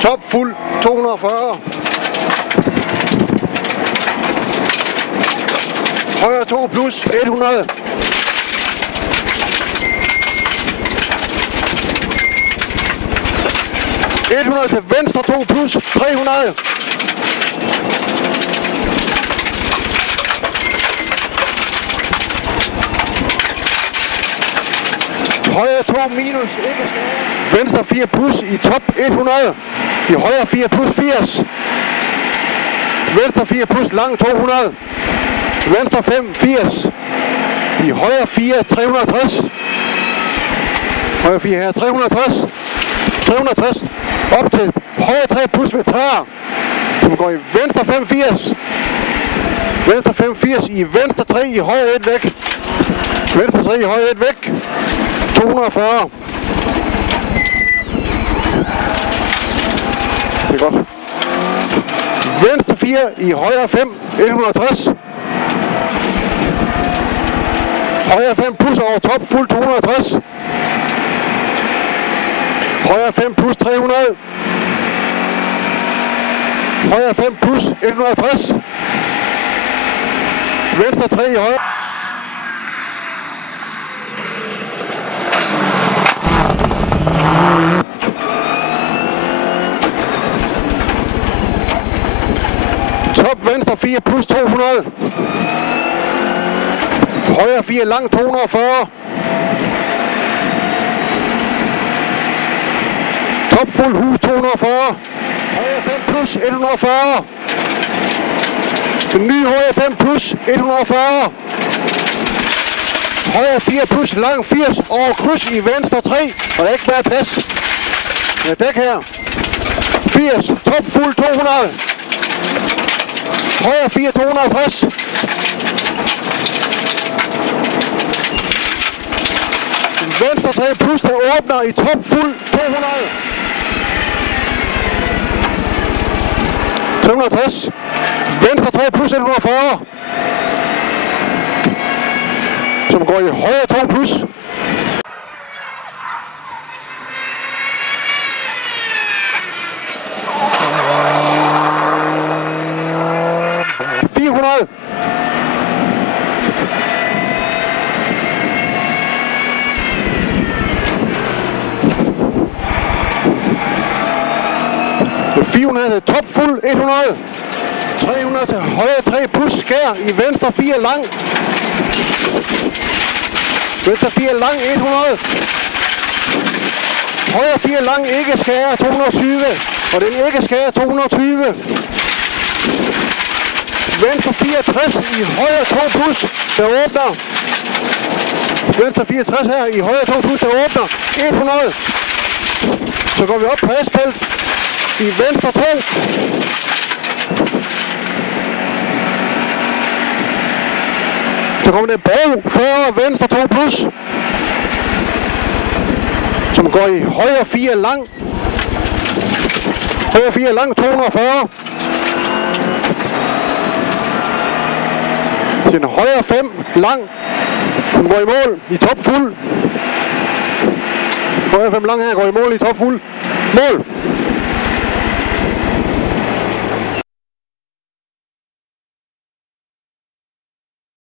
Top fuld 240. Højre 2 plus 100. Til venstre 2 plus 300. Højre 2 minus, ikke skade. Venstre 4 plus i top 100. I højre 4 plus 80. Venstre 4 plus lang 200. Venstre 5 80. I højre 4 360. Højre 4 her 360. 360. Op til højre 3 plus vetar. Som går i venstre 85. Venstre 85 i venstre 3 i højre 1 væk. Venstre 3 i højre 1 væk. 240. Det er godt. Venstre 4 i højre 5. 160. Højre 5 plus over top fuld 260. Højre 5 plus 300. Højre 5 plus 160. Venstre 3 i højre. Top venstre 4 plus 200. Højre 4 lang 240. Top fuld hus 240. Højre 5 plus 140. Den nye højre 5 plus 140. Højre 4 plus lang 80 over kryds i venstre 3. Og der er ikke mere plads. Der er dæk her. 80. Top fuld 200. Højre 4 250. Venstre 3 plus der åbner i top fuld 200. 360. Venstre 3 plus 140. Som går i højre 2 plus. Det 400 til top fuld 100. 300 til højre 3 plus skær i venstre 4 lang. Venstre 4 lang 100. Højre 4 lang ikke skær 220. Og den ikke skær 220. Venstre 64 i højre 2 plus der åbner. Venstre 64 her i højre 2 plus der åbner. 100. Så går vi op på asfalt i venstre 2. Så kommer det bro 40 venstre 2 plus. Som går i højre 4 lang. Højre 4 lang 240. Til højre 5 lang. Som går i mål i top fuld. Højre 5 lang her går i mål i top fuld. Mål!